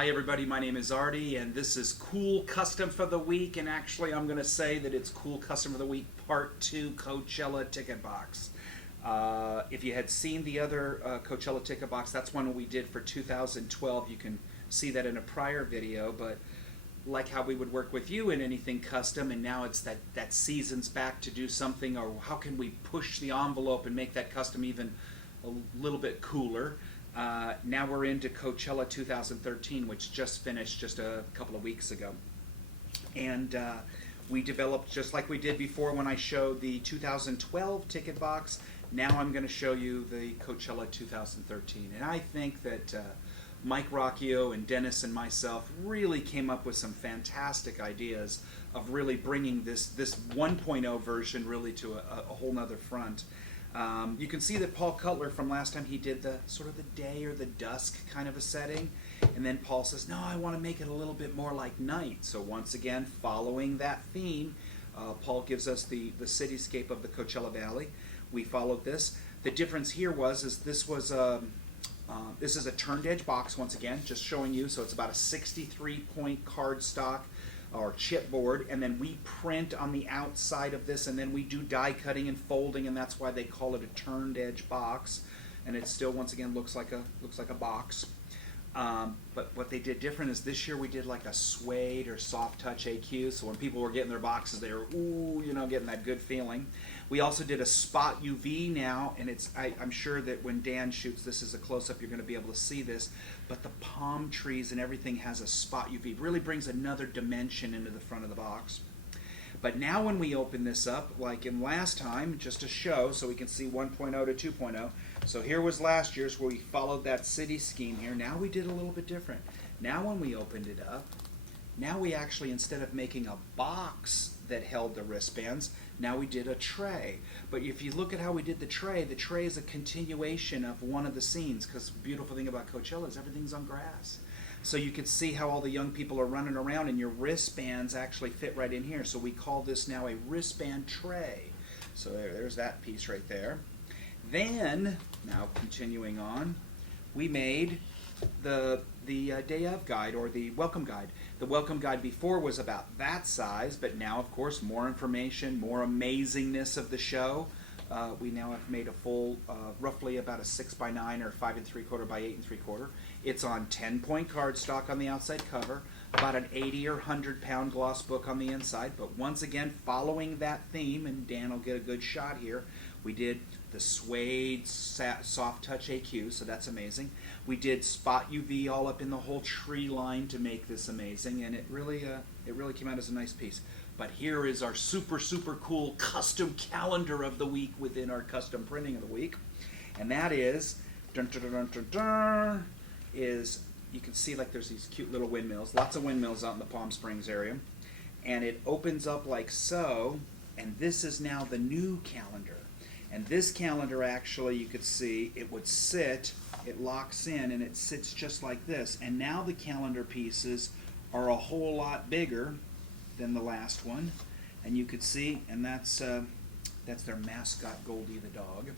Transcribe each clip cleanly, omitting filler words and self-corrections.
Hi everybody, my name is Artie and this is Cool Custom for the Week, and actually I'm going to say that it's Cool Custom for the Week Part 2 Coachella Ticket Box. If you had seen the other Coachella Ticket Box, that's one we did for 2012. You can see that in a prior video, but like how we would work with you in anything custom, and now it's that season's back to do something, or how can we push the envelope and make that custom even a little bit cooler. Now we're into Coachella 2013, which just finished just a couple of weeks ago. And we developed, just like we did before when I showed the 2012 ticket box, now I'm going to show you the Coachella 2013. And I think that Mike Rocchio and Dennis and myself really came up with some fantastic ideas of really bringing this 1.0 version really to a whole nother front. You can see that Paul Cutler from last time, he did the sort of the day or the dusk kind of a setting, and then Paul says, no, I want to make it a little bit more like night. So once again, following that theme, Paul gives us the cityscape of the Coachella Valley. We followed this. The difference here is this is a turned edge box once again, just showing you. So it's about a 63-point cardstock or chipboard, and then we print on the outside of this, and then we do die cutting and folding, and that's why they call it a turned edge box. And it still, once again, looks like a box. But what they did different is this year we did like a suede or soft touch AQ. So when people were getting their boxes, they were getting that good feeling. We also did a spot UV now, and I'm sure that when Dan shoots this as a close-up, you're going to be able to see this. But the palm trees and everything has a spot UV. It really brings another dimension into the front of the box. But now when we open this up, like in last time, just to show, so we can see 1.0 to 2.0. So here was last year's where we followed that city scheme here. Now we did a little bit different. Now when we opened it up, now we actually, instead of making a box that held the wristbands, now we did a tray. But if you look at how we did the tray is a continuation of one of the scenes, because the beautiful thing about Coachella is everything's on grass. So you can see how all the young people are running around, and your wristbands actually fit right in here. So we call this now a wristband tray. So there's that piece right there. Then, now continuing on, we made the day of guide, or the welcome guide. The welcome guide before was about that size, but now, of course, more information, more amazingness of the show. We now have made a full, roughly about a 6x9 or 5 3/4 by 8 3/4. It's on 10-point cardstock on the outside cover, about an 80 or 100-pound gloss book on the inside. But once again, following that theme, and Dan will get a good shot here, we did the suede soft touch AQ, so that's amazing. We did spot UV all up in the whole tree line to make this amazing, and it really came out as a nice piece. But here is our super cool custom calendar of the week within our custom printing of the week, and that is, is you can see like there's these cute little windmills, lots of windmills out in the Palm Springs area, and it opens up like so, and this is now the new calendar. And this calendar, actually, you could see it would sit, it locks in, and it sits just like this. And now the calendar pieces are a whole lot bigger than the last one. And you could see, and that's their mascot, Goldie the dog.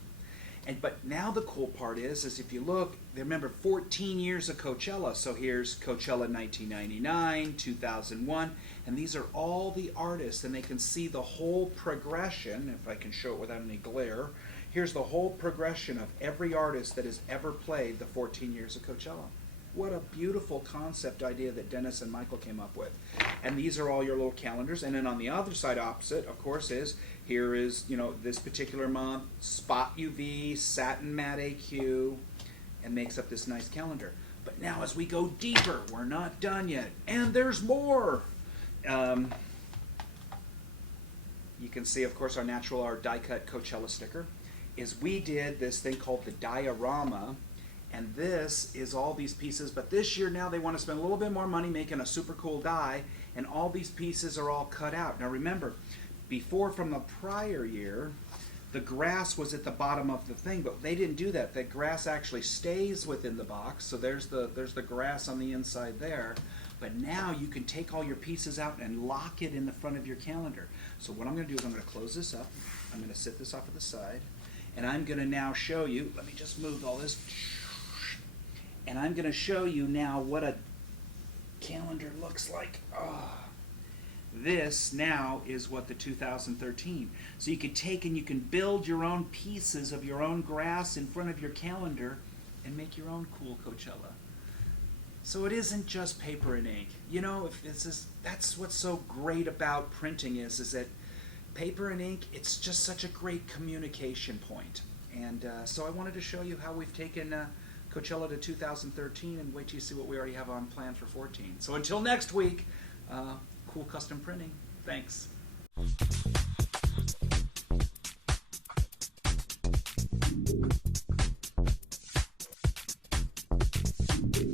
But now the cool part is if you look, remember 14 years of Coachella. So here's Coachella 1999, 2001, and these are all the artists, and they can see the whole progression, if I can show it without any glare. Here's the whole progression of every artist that has ever played the 14 years of Coachella. What a beautiful concept idea that Dennis and Michael came up with. And these are all your little calendars. And then on the other side opposite, of course, here is, this particular month, spot UV, satin matte AQ, and makes up this nice calendar. But now as we go deeper, we're not done yet. And there's more. You can see, of course, our die-cut Coachella sticker. We did this thing called the diorama. And this is all these pieces, but this year now they want to spend a little bit more money making a super cool die, and all these pieces are all cut out. Now remember, before from the prior year, the grass was at the bottom of the thing, but they didn't do that. The grass actually stays within the box, so there's the grass on the inside there. But now you can take all your pieces out and lock it in the front of your calendar. So what I'm going to do is I'm going to close this up. I'm going to sit this off to the side, and I'm going to now show you, let me just move all this, and I'm going to show you now what a calendar looks like. Oh. This now is what the 2013. So you can take and you can build your own pieces of your own grass in front of your calendar and make your own cool Coachella. So it isn't just paper and ink. You know, that's what's so great about printing is that paper and ink, it's just such a great communication point. And so I wanted to show you how we've taken Coachella to 2013, and wait till you see what we already have on plan for 14. So until next week, cool custom printing. Thanks.